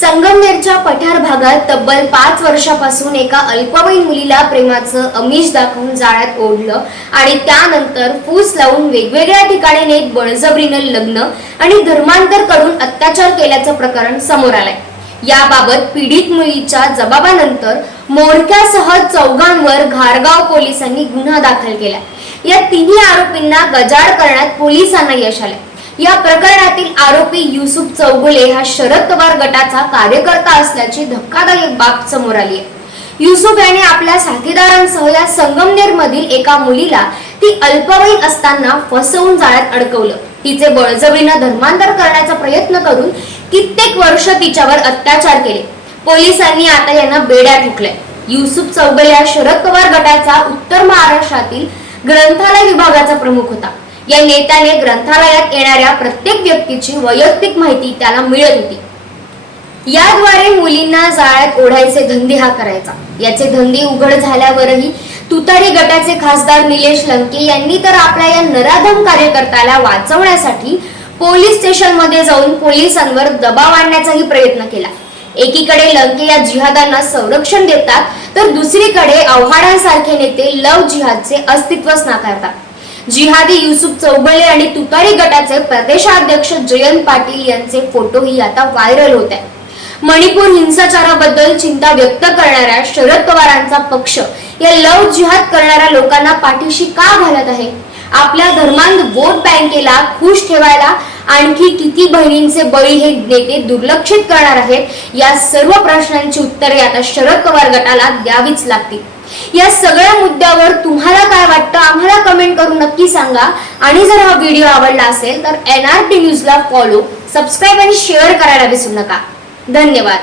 संगमनेरच्या पठार भागात तब्बल पाच वर्षापासून एका अल्पवयीन मुलीला प्रेमाचं अमिष दाखवून जाळ्यात ओढलं आणि त्यानंतर फूस लावून वेगवेगळ्या ठिकाणी नेत बळजबरीनं लग्न आणि धर्मांतर करून अत्याचार केल्याचं प्रकरण समोर आलंय. याबाबत पीडित मुलीच्या जबाबानंतर मोरक्यासह चौघांवर घारगाव पोलिसांनी गुन्हा दाखल केला. या तिन्ही आरोपींना गजाड करण्यात पोलिसांना यश आले या प्रकरणातील आरोपी युसुफ चौगुले हा शरद पवार गटाचा कार्यकर्ता असल्याची धक्कादायक बाब समोर आली आहे. युसुफ याने आपल्या साथीदारांसह या संगमनेर मधील एका मुलीला ती अल्पवयीन असताना फसवून जाळ्यात अडकवलं. तिचे बळजबरीनं धर्मांतर करण्याचा प्रयत्न करून कित्येक वर्ष तिच्यावर अत्याचार केले. पोलिसांनी आता यांना बेड्या ठोकल्या. युसुफ चौगले हा शरद पवार गटाचा उत्तर महाराष्ट्रातील ग्रंथालय विभागाचा प्रमुख होता. या नेत्याने ग्रंथालयात येणाऱ्या प्रत्येक व्यक्तीची वैयक्तिक माहिती त्याला मिळत होती. याद्वारे मुलींना जाळ्यात ओढायचे धंदे हा करायचा. याचे धंदे उघड झाल्यावरही तुतारी गटाचे खासदार निलेश लंके यांनी तर आपल्या या नराधम कार्यकर्त्याला वाचवण्यासाठी पोलीस स्टेशनमध्ये जाऊन पोलिसांवर दबाव आणण्याचाही प्रयत्न केला. एकीकडे लंके या जिहादांना संरक्षण देतात तर दुसरीकडे आव्हाडांसारखे नेते लव जिहादचे अस्तित्वच नाकारतात. जिहादी युसुफ चौबले आणि तुतारी गटाचे प्रदेशाध्यक्ष जयंत पाटील यांचे फोटोही आता व्हायरल होत आहे मणिपूर हिंसाचाराबद्दल चिंता व्यक्त करणाऱ्या शरद पवारांचा पक्ष या लव जिहाद करणाऱ्या लोकांना पाठीशी का घालत आहे? आपल्या धर्मांध वोट बँकेला खुश ठेवायला आणखी किती बहिणींचे बळी हे नेते दुर्लक्षित करणार आहेत? या सर्व प्रश्नांची उत्तरे आता शरद पवार गटाला द्यावीच लागतील. या सगळ्या मुद्द्यावर तुम्हाला काय वाटतं आम्हाला कमेंट करून नक्की सांगा. आणि जर हा व्हिडिओ आवडला असेल तर एन आर टी न्यूजला फॉलो सबस्क्राईब आणि शेअर करायला विसरू नका. धन्यवाद.